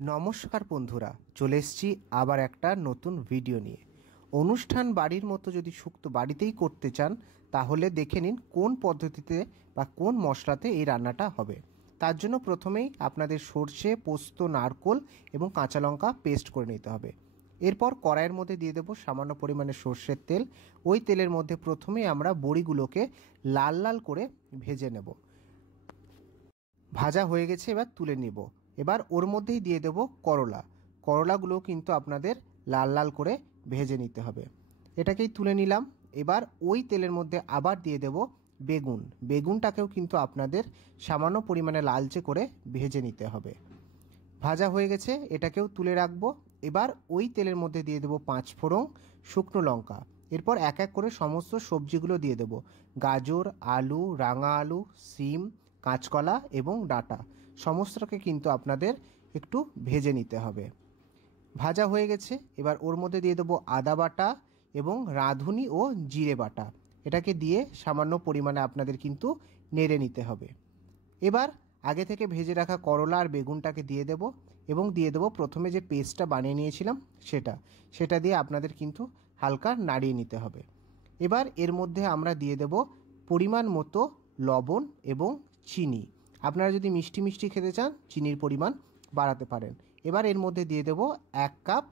নমস্কার বন্ধুরা, চলে এসেছি আবার একটা নতুন ভিডিও নিয়ে। অনুষ্ঠান বাড়ির মতো যদি শুক্তো বাড়িতেই করতে চান তাহলে দেখে নিন কোন পদ্ধতিতে বা কোন মশলাতে এই রান্নাটা হবে। তার জন্য প্রথমেই আপনাদের সর্ষে, পোস্ত, নারকোল এবং কাঁচা লঙ্কা পেস্ট করে নিতে হবে। এরপর কড়াইয়ের মধ্যে দিয়ে দেবো সামান্য পরিমাণে সর্ষের তেল। ওই তেলের মধ্যে প্রথমেই আমরা বড়িগুলোকে লাল লাল করে ভেজে নেব। ভাজা হয়ে গেছে, এবার তুলে নিব। এবার ওর মধ্যেই দিয়ে দেব করলাগুলো কিন্তু আপনাদের লাল লাল করে ভেজে নিতে হবে। এটাকেই তুলে নিলাম। এবার ওই তেলের মধ্যে আবার দিয়ে দেব বেগুনটাকেও কিন্তু আপনাদের সামান্য পরিমাণে লালচে করে ভেজে নিতে হবে। ভাজা হয়ে গেছে, এটাকেও তুলে রাখবো। এবার ওই তেলের মধ্যে দিয়ে দেবো 5 ফোড়ন, শুকনো লঙ্কা। এরপর এক এক করে সমস্ত সবজিগুলো দিয়ে দেবো। গাজর, আলু, রাঙা আলু, সিম, কাঁচকলা এবং ডাঁটা সমস্তটাকে কিন্তু আপনাদের একটু ভেজে নিতে হবে। ভাজা হয়ে গেছে, এবার ওর মধ্যে দিয়ে দেবো আদা বাটা এবং রাঁধুনি ও জিরে বাটা। এটাকে দিয়ে সামান্য পরিমাণে আপনাদের কিন্তু নেড়ে নিতে হবে। এবার আগে থেকে ভেজে রাখা করলা আর বেগুনটাকে দিয়ে দেব এবং দিয়ে দেবো প্রথমে যে পেস্টটা বানিয়ে নিয়েছিলাম সেটা দিয়ে আপনাদের কিন্তু হালকা নাড়িয়ে নিতে হবে। এবার এর মধ্যে আমরা দিয়ে দেব পরিমাণ মতো লবণ এবং চিনি। আপনারা যদি মিষ্টি মিষ্টি খেতে চান চিনির পরিমাণ বাড়াতে পারেন। এবার এর মধ্যে দিয়ে দেব 1 কাপ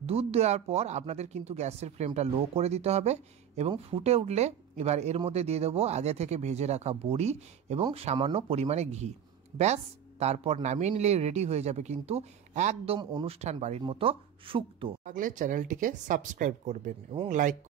দুধ দেওয়ার পর আপনাদের কিন্তু গ্যাসের ফ্লেমটা লো করে দিতে হবে এবং ফুটে উঠলে এবার এর মধ্যে দিয়ে দেবো আগে থেকে ভেজে রাখা বড়ি এবং সামান্য পরিমাণে ঘি। ব্যাস, তারপর নামিয়ে নিলে রেডি হয়ে যাবে কিন্তু একদম অনুষ্ঠান বাড়ির মতো শুক্তো। থাকলে চ্যানেলটিকে সাবস্ক্রাইব করবেন এবং লাইক